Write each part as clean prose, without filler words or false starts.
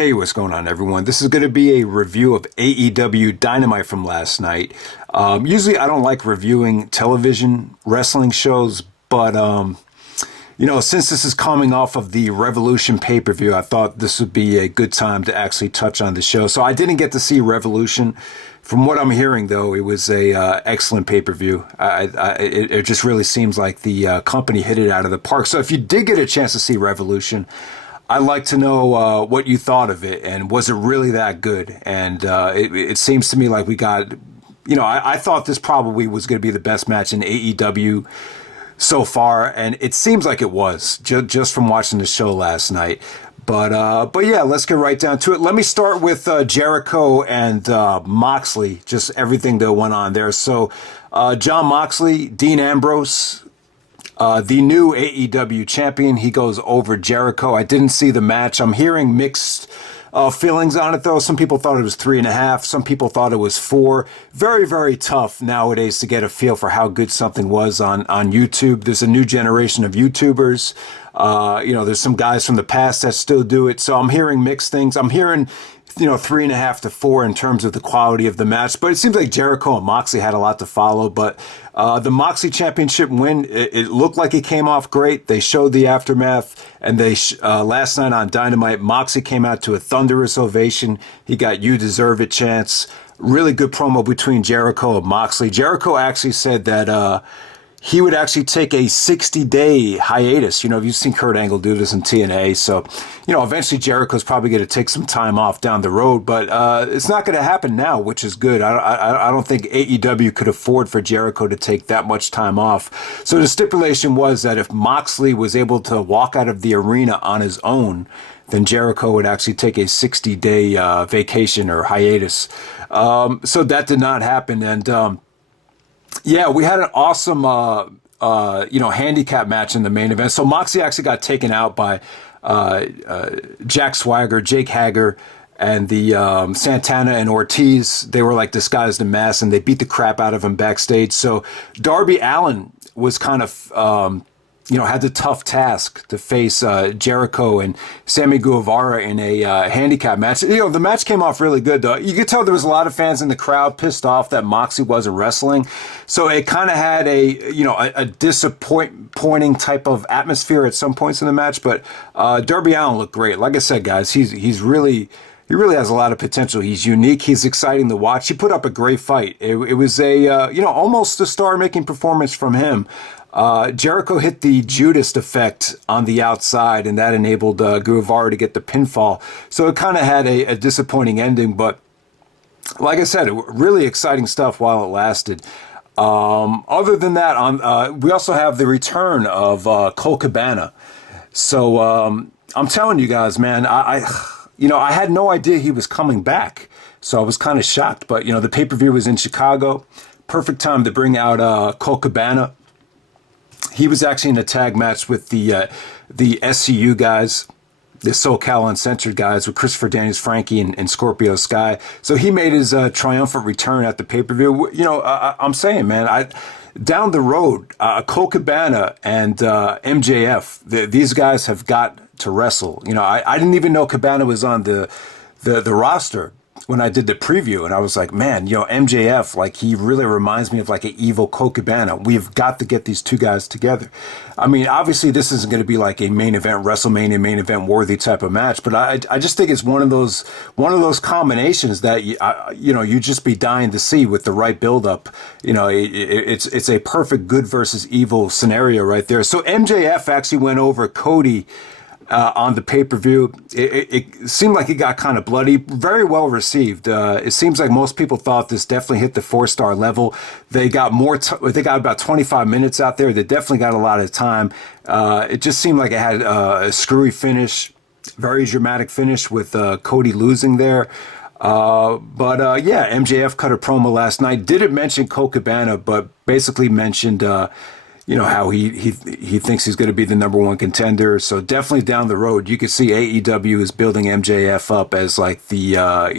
Hey, what's going on, everyone? This is going to be a review of AEW Dynamite from last night. Usually, I don't like reviewing television wrestling shows, but since this is coming off of the Revolution pay-per-view, I thought this would be a good time to actually touch on the show. So I didn't get to see Revolution. From what I'm hearing, though, it was a excellent pay-per-view. It just really seems like the company hit it out of the park. So if you did get a chance to see Revolution, I'd like to know what you thought of it, and was it really that good? And it seems to me like we got, I thought this probably was going to be the best match in AEW so far, and it seems like it was just from watching the show last night. But yeah, let's get right down to it. Let me start with Jericho and Moxley, just everything that went on there. So Jon Moxley, Dean Ambrose, the new AEW champion, he goes over Jericho. I didn't see the match. I'm hearing mixed feelings on it, though. Some people thought it was 3.5. Some people thought it was 4. Very, very tough nowadays to get a feel for how good something was on YouTube. There's a new generation of YouTubers. There's some guys from the past that still do it. So I'm hearing mixed things. I'm hearing 3.5 to 4 in terms of the quality of the match. But it seems like Jericho and Moxley had a lot to follow. But the Moxley championship win, it looked like it came off great. They showed the aftermath. And they last night on Dynamite, Moxley came out to a thunderous ovation. He got "You Deserve It" chants. Really good promo between Jericho and Moxley. Jericho actually said that he would actually take a 60-day hiatus. You've seen Kurt Angle do this in TNA. So, eventually Jericho's probably going to take some time off down the road. But it's not going to happen now, which is good. I don't think AEW could afford for Jericho to take that much time off. So the stipulation was that if Moxley was able to walk out of the arena on his own, then Jericho would actually take a 60-day vacation or hiatus. So that did not happen. And yeah, we had an awesome, handicap match in the main event. So Moxley actually got taken out by Jack Swagger, Jake Hager, and the Santana and Ortiz. They were like disguised in masks, and they beat the crap out of him backstage. So Darby Allin was kind of, had the tough task to face Jericho and Sammy Guevara in a handicap match. The match came off really good, though. You could tell there was a lot of fans in the crowd pissed off that Moxley wasn't wrestling. So it kind of had a disappointing type of atmosphere at some points in the match. But Darby Allin looked great. Like I said, guys, he really has a lot of potential. He's unique. He's exciting to watch. He put up a great fight. It was almost a star-making performance from him. Jericho hit the Judas effect on the outside, and that enabled Guevara to get the pinfall. So it kind of had a disappointing ending, but like I said, really exciting stuff while it lasted. Other than that, we also have the return of Colt Cabana. So I'm telling you guys, man, I had no idea he was coming back, so I was kind of shocked. But the pay-per-view was in Chicago. Perfect time to bring out Colt Cabana. He was actually in a tag match with the SCU guys, the SoCal Uncensored guys, with Christopher Daniels, Frankie, and Scorpio Sky. So he made his triumphant return at the pay-per-view. I'm saying, man, down the road, Colt Cabana and MJF, these guys have got to wrestle. I didn't even know Cabana was on the roster when I did the preview, and I was like, man, MJF, like, he really reminds me of like an evil Colt Cabana. We've got to get these two guys together. I mean, obviously this isn't going to be like a main event WrestleMania main event worthy type of match, but I just think it's one of those combinations that you just be dying to see with the right buildup. It's a perfect good versus evil scenario right there. So MJF actually went over Cody on the pay-per-view. It seemed like it got kind of bloody. Very well received. It seems like most people thought this definitely hit the 4-star level. They got they got about 25 minutes out there. They definitely got a lot of time. It just seemed like it had a screwy finish, very dramatic finish with Cody losing there. Yeah, MJF cut a promo last night. Didn't mention Colt Cabana, but basically mentioned how he thinks he's going to be the number one contender. So definitely down the road, you could see AEW is building MJF up as like their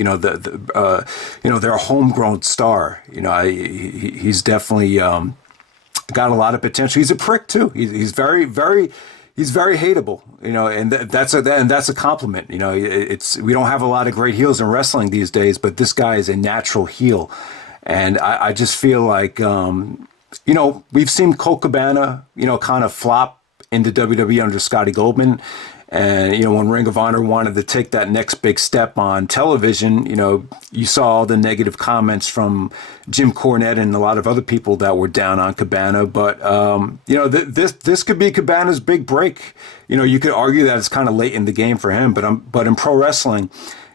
homegrown star. He's definitely got a lot of potential. He's a prick too. He's very, very. he's very hateable, and that's a compliment. It's we don't have a lot of great heels in wrestling these days, but this guy is a natural heel, and I just feel like we've seen Colt Cabana kind of flop into WWE under Scotty Goldman. And, when Ring of Honor wanted to take that next big step on television, you saw all the negative comments from Jim Cornette and a lot of other people that were down on Cabana. But, this could be Cabana's big break. You could argue that it's kind of late in the game for him, but in pro wrestling,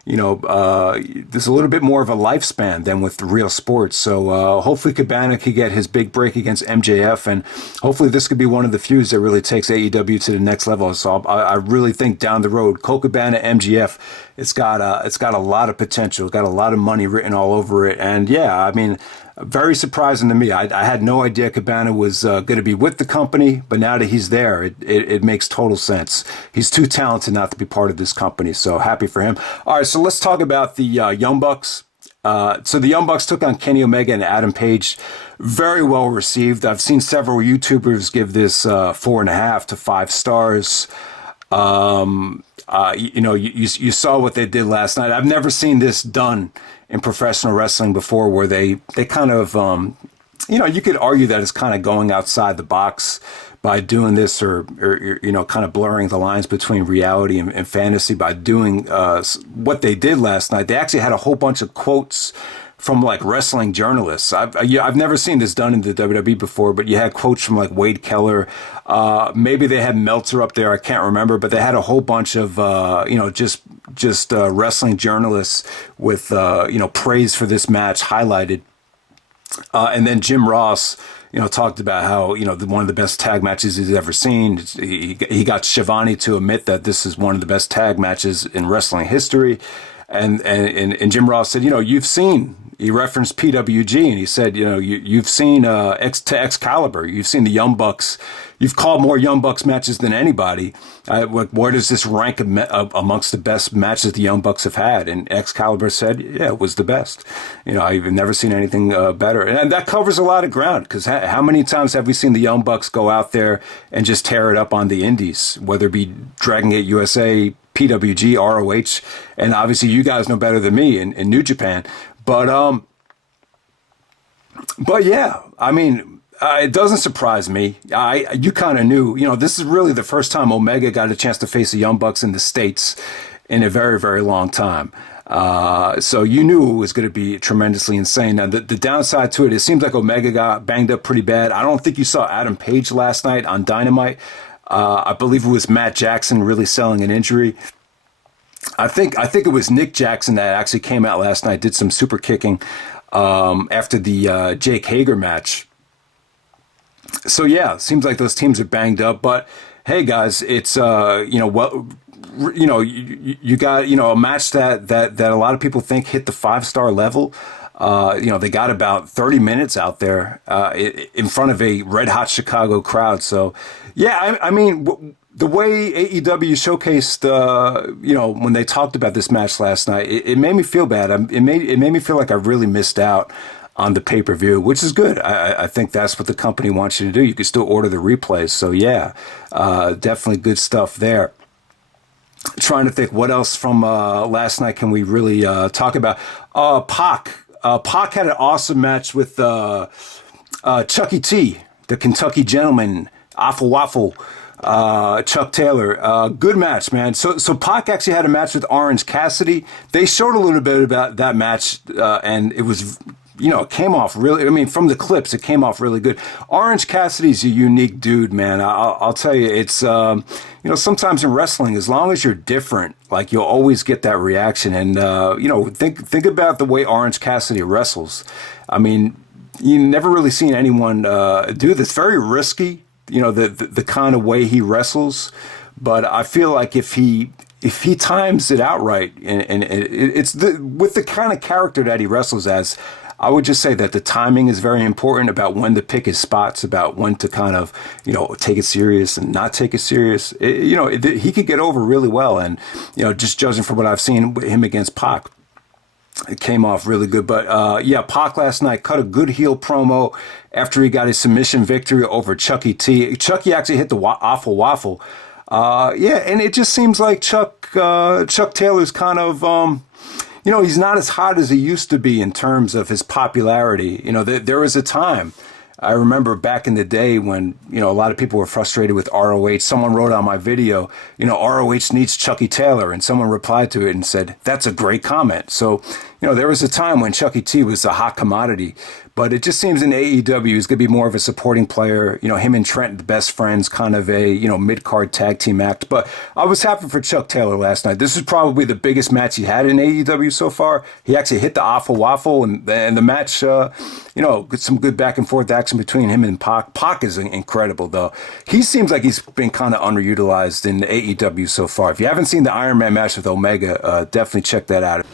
there's a little bit more of a lifespan than with real sports. So hopefully Cabana could get his big break against MJF, and hopefully this could be one of the feuds that really takes AEW to the next level. So I really think down the road, Colt Cabana, MJF, it's got a lot of potential. It's got a lot of money written all over it, and yeah, I mean, very surprising to me. I had no idea Cabana was going to be with the company, but now that he's there, it makes total sense. He's too talented not to be part of this company, so happy for him. All right, so let's talk about the Young Bucks. So the Young Bucks took on Kenny Omega and Adam Page. Very well received. I've seen several YouTubers give this 4.5 to 5 stars. You saw what they did last night. I've never seen this done in professional wrestling before, where they kind of, you could argue that it's kind of going outside the box by doing this, or kind of blurring the lines between reality and fantasy by doing what they did last night. They actually had a whole bunch of quotes from like wrestling journalists. I've never seen this done in the WWE before, but you had quotes from like Wade Keller. Maybe they had Meltzer up there. I can't remember, but they had a whole bunch of just wrestling journalists with praise for this match highlighted. And then Jim Ross, talked about how, one of the best tag matches he's ever seen. He got Shivani to admit that this is one of the best tag matches in wrestling history. And Jim Ross said, he referenced PWG, and he said, you've seen Excalibur, you've seen the Young Bucks, you've called more Young Bucks matches than anybody. Where does this rank amongst the best matches the Young Bucks have had? And Excalibur said, yeah, it was the best. I've never seen anything better. And that covers a lot of ground, because how many times have we seen the Young Bucks go out there and just tear it up on the indies, whether it be Dragon Gate USA, PWG, ROH, and obviously you guys know better than me in New Japan. But yeah, I mean, it doesn't surprise me. You kind of knew, this is really the first time Omega got a chance to face the Young Bucks in the States in a very, very long time. So you knew it was going to be tremendously insane. Now, the downside to it seems like Omega got banged up pretty bad. I don't think you saw Adam Page last night on Dynamite. I believe it was Matt Jackson really selling an injury. I think it was Nick Jackson that actually came out last night, did some super kicking after the Jake Hager match. So yeah, it seems like those teams are banged up. But hey, guys, it's you got a match that a lot of people think hit the 5-star level. They got about 30 minutes out there in front of a red hot Chicago crowd. So yeah, I mean, the way AEW showcased, when they talked about this match last night, it made me feel bad. It made me feel like I really missed out on the pay-per-view, which is good. I think that's what the company wants you to do. You can still order the replays. So yeah, definitely good stuff there. Trying to think what else from last night can we really talk about. Pac. Pac had an awesome match with Chucky T, the Kentucky Gentleman, Awful Waffle. Chuck Taylor, good match, man. So Pac actually had a match with Orange Cassidy. They showed a little bit about that match, and it was, it came off really, I mean, from the clips, it came off really good. Orange Cassidy's a unique dude, man. I'll tell you, it's, sometimes in wrestling, as long as you're different, like you'll always get that reaction. And, think about the way Orange Cassidy wrestles. I mean, you never really seen anyone do this. Very risky. The kind of way he wrestles, but I feel like if he times it out right, and it's with the kind of character that he wrestles as, I would just say that the timing is very important about when to pick his spots, about when to kind of, take it serious and not take it serious. He could get over really well, and just judging from what I've seen him against Pac, it came off really good. But Pac last night cut a good heel promo after he got his submission victory over Chucky T. Chucky actually hit the Awful Waffle. Yeah, and it just seems like Chuck Taylor's kind of he's not as hot as he used to be in terms of his popularity. There was a time. I remember back in the day when, a lot of people were frustrated with ROH. Someone wrote on my video, ROH needs Chucky Taylor. And someone replied to it and said, that's a great comment. So, there was a time when Chucky T was a hot commodity. But it just seems in AEW he's going to be more of a supporting player. Him and Trent, the best friends, kind of a, mid-card tag team act. But I was happy for Chuck Taylor last night. This is probably the biggest match he had in AEW so far. He actually hit the Awful Waffle, and the match, some good back and forth action between him and Pac. Pac is incredible, though. He seems like he's been kind of underutilized in AEW so far. If you haven't seen the Iron Man match with Omega, definitely check that out.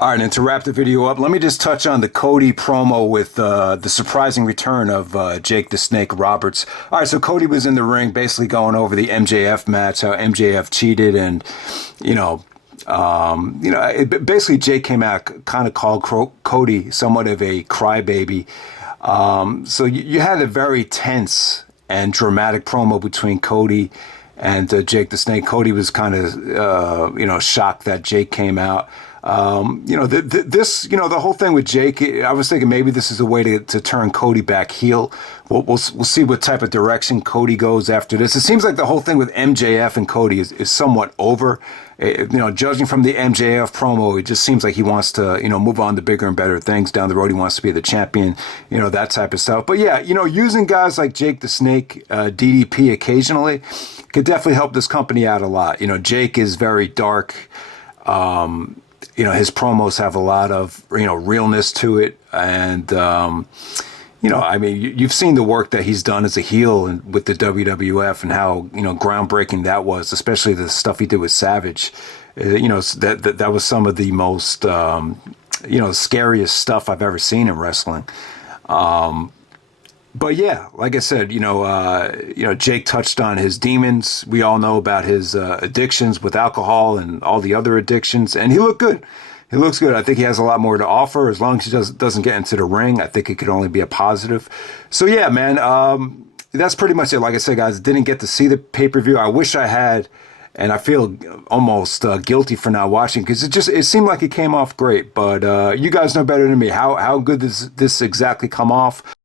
All right, and to wrap the video up, let me just touch on the Cody promo with the surprising return of Jake the Snake Roberts. All right, so Cody was in the ring basically going over the MJF match, how MJF cheated, and, basically Jake came out, kind of called Cody somewhat of a crybaby. So you had a very tense and dramatic promo between Cody and Jake the Snake. Cody was kind of, shocked that Jake came out. The whole thing with Jake, I was thinking maybe this is a way to turn Cody back heel. We'll see what type of direction Cody goes after this. It seems like the whole thing with MJF and Cody is somewhat over. Judging from the MJF promo, it just seems like he wants to, move on to bigger and better things down the road. He wants to be the champion, that type of stuff. But yeah, using guys like Jake the Snake, DDP occasionally could definitely help this company out a lot. Jake is very dark. His promos have a lot of, realness to it. And, you've seen the work that he's done as a heel and with the WWF and how, groundbreaking that was, especially the stuff he did with Savage. That was some of the most, scariest stuff I've ever seen in wrestling. But yeah, like I said, Jake touched on his demons. We all know about his addictions with alcohol and all the other addictions, and he looked good. He looks good. I think he has a lot more to offer. As long as he doesn't get into the ring, I think it could only be a positive. So yeah, man, that's pretty much it. Like I said, guys, didn't get to see the pay-per-view. I wish I had, and I feel almost guilty for not watching because it seemed like it came off great. But you guys know better than me. How good does this exactly come off?